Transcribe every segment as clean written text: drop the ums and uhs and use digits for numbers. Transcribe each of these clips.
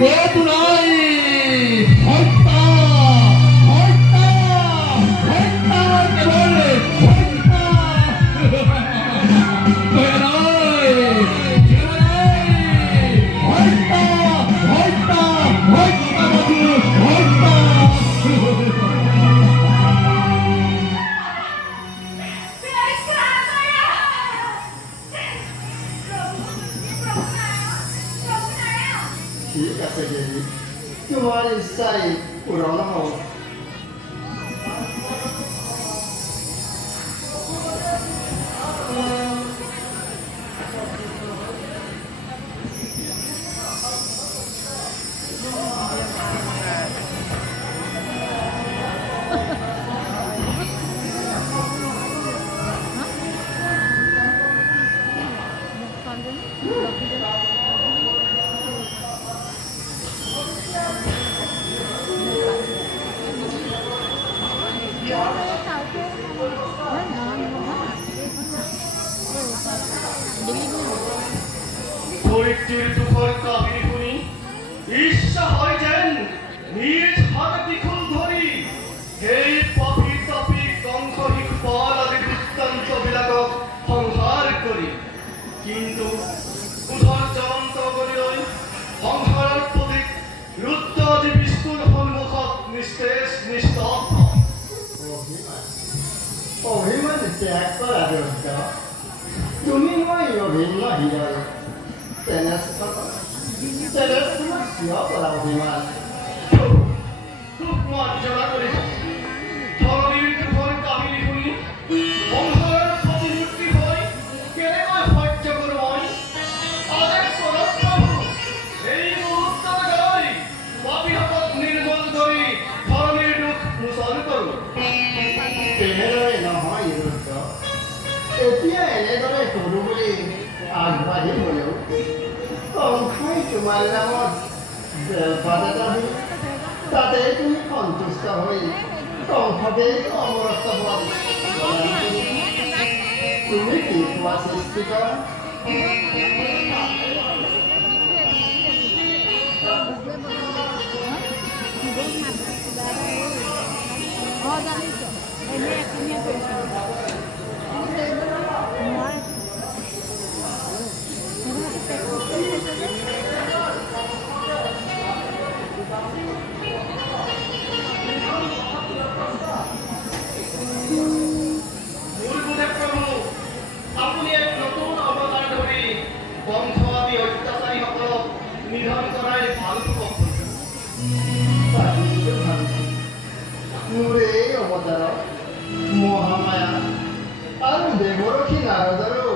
ক্রোধ নাই, হত্যা হত্যা হত্যা, কেবল হত্যা। দয়া নাই, ঘৃণা নাই, হত্যা হত্যা হত্যা বধূ, হত্যা। ঠিক আছে দেবী, তোমার ইচ্ছাই পূরণ হোক। ধরিত্রীর দুঃখের কাহিনী শুনি ঈর্ষা হয় যেন নিজ হাতে ত্রিশূল ধরি সেই পাপী তাপী কঙ্কহিক পাল আদি বৃত্তান্ত বিলাকক সংহার করি। কিন্তু উধর জ্বলন্ত গলিলৈ সংসাৰৰ প্ৰতীক ৰুদ্ৰ আজি বিষ্ণুৰ সন্মুখত নিস্তেজ নিস্তব্ধ। অভিমান ত্যাগ কৰা দুৰ্গ, তুমি মই অভিন্ন হৃদয়, তেনে কিয় কৰা অভিমান? খুব মাৰ্জনা কৰিছ ধৰণীৰ দুখৰ কাহিনী শুনি সংসাৰৰ প্ৰতিমূৰ্তি হৈ কেনেকৈ সহ্য কৰোঁ মই। আদেশ কৰক প্ৰভু, এই মুহূৰ্তত গৈ পাপীসকলক নিৰ্মূল কৰি ধৰণীৰ দুখ মোচন কৰোঁ। তেনেদৰে নহয় ৰুদ্ৰ, এতিয়া এনেদৰে কৰোঁ বুলি আগবাঢ়ি গ'লেও কংসই তোমাৰ নামত বেলপাত এটা দি তাতে তুমি সন্তুষ্ট হৈ কংসকেই অমৰত্ব পদ প্ৰদান কৰি তুমি কি কোৱা সৃষ্টি কৰা? মূলবোধে প্ৰভু, আপুনি এক নতুন অৱতাৰ ধৰি বংশ আদি অত্যাচাৰীসকলক নিধন কৰাই ভাল পাব। ভাবিছোঁ মোৰ এই অৱতাৰত মহামায়া আৰু দেৱৰক্ষী নাৰদৰো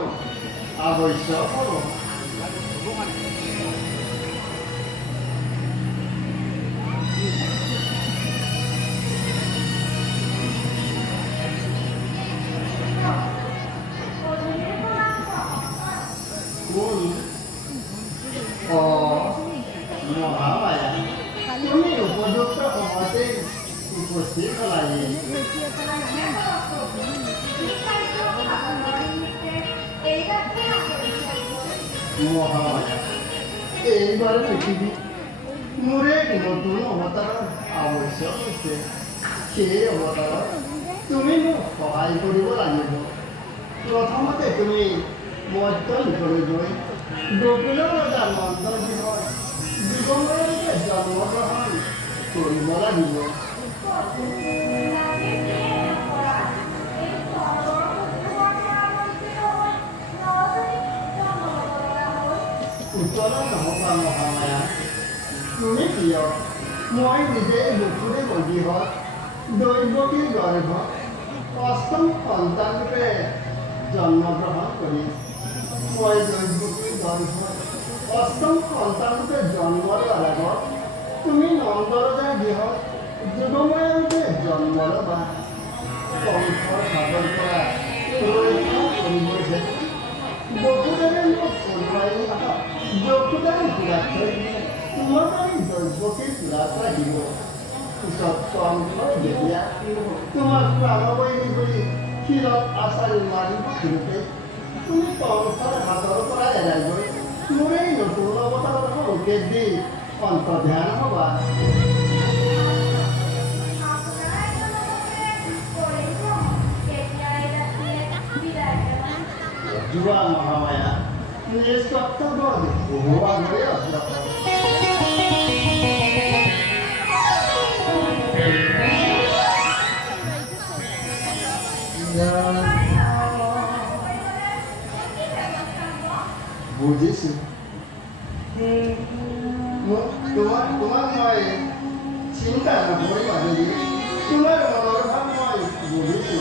আৱশ্যক হ'ব। কোন? মহামায়া, তুমি উপযুক্ত সময়তে উপস্থিত হলাই। মহামায়া, এইবাৰ পৃথিৱীত মোৰ এক নতুন অৱতাৰৰ আৱশ্যক হৈছে। সেই অৱতাৰত তুমি মোক সহায় কৰিব লাগিব। প্ৰথমতে তুমি মধ্যলৈ গৈ গোকুলৰ ৰজা নন্দগৃহত দিগম্বৰৰূপে জন্মগ্ৰহণ কৰিব লাগিব। উত্তৰা নহবা মহামায়া, তুমি কিয় মই নিজে গোকুলে গৃহত দৈৱকীৰ গৰ্ভত অষ্টম সন্তানৰূপে জন্মগ্ৰহণ কৰি মই দৈৱকীৰ গৰ্ভত অষ্টম সন্তানৰূপে জন্ম লোৱাৰ আগত তুমি নন্দৰজাৰ গৃহত যোগময়ৰূপে জন্ম ল'বা। কংসৰ হাতৰ পৰা ৰক্ষা কৰিবলৈ হেতু বসুদেৱে মোক পঢ়ুৱাই যশোদাৰ কোলাত থৈ দিয়ে তোমাক আমি দৈৱকীৰ কোলাত ৰাখিব। পিছত কংসই যেতিয়া তোমাক প্ৰাণবয়ী বুলি শিৰত আচাৰি মাৰিব ধৰোঁতে তুমি কংসৰ হাতৰ পৰা এৰাই গৈ মোৰ এই নতুন অৱতাৰৰ সংকেত দি অন্তৰ্ধান হ'বা। যোৱা মহামায়া নিজ কৰ্তব্য বহুৱা গৈ বুজিছো। তোমাক মই চিন্তা নকৰিবা যদি তোমাৰ মনৰ ভাৱ মই বুজিছো।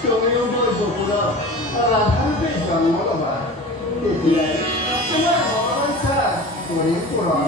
তুমিও গৈ বকুলত ৰাধাৰূপে জন্ম ল'বা, তেতিয়াই তোমাৰ মনৰ ইচ্ছা কৰিম পূৰণ।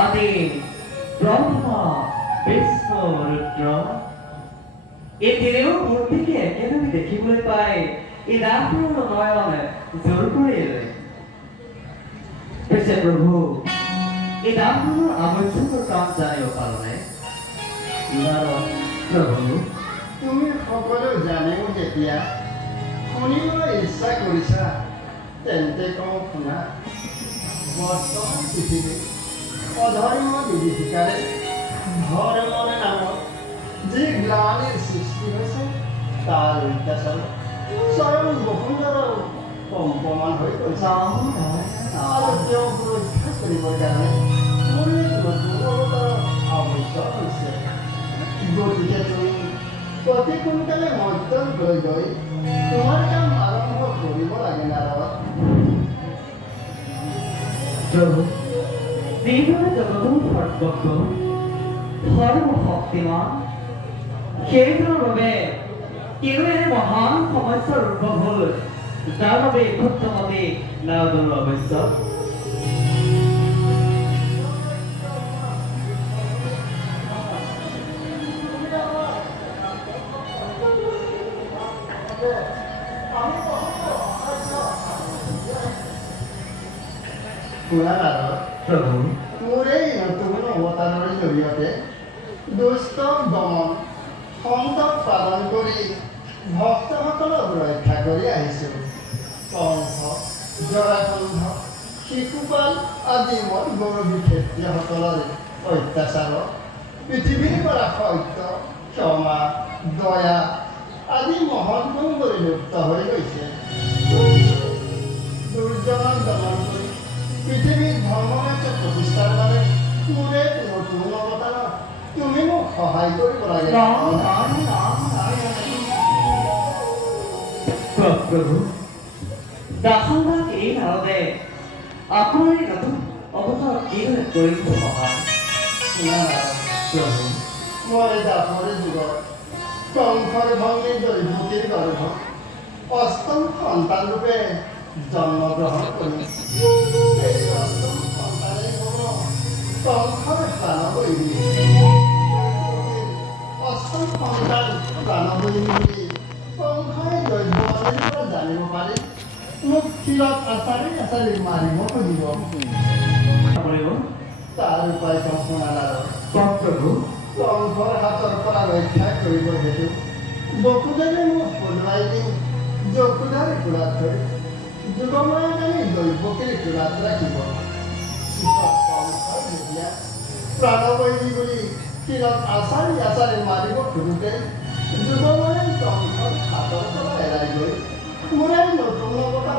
আদি ব্ৰহ্মা বিষ্ণু ৰুদ্ৰ এই তিনিও মূৰ্তিকে একেলগে দেখিবলৈ পাই এই দাসৰ নয়ন জোৰ কৰিলে। পিছে প্ৰভু এই দাসৰ আৱশ্যকৰ কাম জানিব পাৰোঁনে? প্ৰভু তুমি সকলো জানিও যেতিয়া শুনিবলৈ ইচ্ছা কৰিছা, তেন্তে কওঁ শুনা। বৰ্তমান পৃথিৱীত অধৰ্ম বিভীষিকাৰে ধৰ্মৰ নামত যি গ্লানিৰ সৃষ্টি হৈছে, তাৰ অত্যাচাৰত স্বয়ং বসুন্ধৰাও কম্পমান হৈ পৰিছে। আৰু তেওঁক ৰক্ষা কৰিবৰ কাৰণে মোৰ এক নতুন অৱতাৰৰ আৱশ্যক হৈছে। গতিকে তুমি অতি সোনকালে মৰ্তন লৈ গৈ তোমাৰ কাম আৰম্ভ কৰিব লাগে নাৰদ। প্ৰভু যিদৰে জগতৰ সৰ্বজ্ঞ সৰ্বশক্তিমান, সেইটোৰ বাবে কেৱল এনে মহান সমস্যাৰ উদ্ভৱ হ'ল, যাৰ বাবে ক্ষুদ্ৰমতী নাৰদৰ আৱশ্যক। শুনা নাৰদ, প্ৰভু মোৰ এই নতুন অৱতাৰৰ জৰিয়তে দুষ্ট দমন সংযম পালন কৰি ভক্তসকলক ৰক্ষা কৰি আহিছোঁ। কংস, জৰাসন্ধ, শিশুপাল আদি মন গৌৰৱী ক্ষেত্ৰীয়সকলৰে অত্যাচাৰত পৃথিৱীৰ পৰা সত্য ক্ষমা দয়া আদি মহৎ গুণবোৰে লুপ্ত হৈ গৈছে। দুৰ্যোগন দমন কৰি পৃথিৱীৰ ধৰ্মৰাজ্য প্ৰতিষ্ঠাৰ বাবে মোৰে নতুন অৱতাৰত তুমি মোক সহায় কৰিব লাগে। প্ৰভু দাসনবাক এই ভাৰতে আপোনাৰ এই নতুন অৱতাৰ কিদৰে কৰিব সহায় শুনা প্ৰভু মই দাসৰে যুগত কংসৰ ভংগী দৈৱকীৰ গৰ্ভ অষ্টম সন্তান ৰূপে জন্মগ্ৰহণ কৰি এই অষ্টম সন্তানে মোৰ কংসৰ প্ৰাণবলী অষ্টম সন্তান প্ৰাণবলী বুলি কংসই দৈৱকীৰ পৰা জানিব পাৰি মোক শিলত আচাৰি মাৰিব খুজিব। কৰিব তাৰ উপায় শুনাৰ প্ৰভু কংসৰ হাতৰ পৰা ৰক্ষা কৰিব হেতু বসুদেৱে মোক পলুৱাই দি যশোদাৰ কোলাত ধৰি যুগমৰাক আমি দৈৱকীৰ কোলাত ৰাখিব। পিছত কংসৰ যেতিয়া প্ৰাণবলী বুলি শিলত আচাৰি মাৰিব খোজোতে যুগমৰাই কংসৰ হাতৰ পৰা এৰাই গৈ মোৰে নতুন অৱতাৰ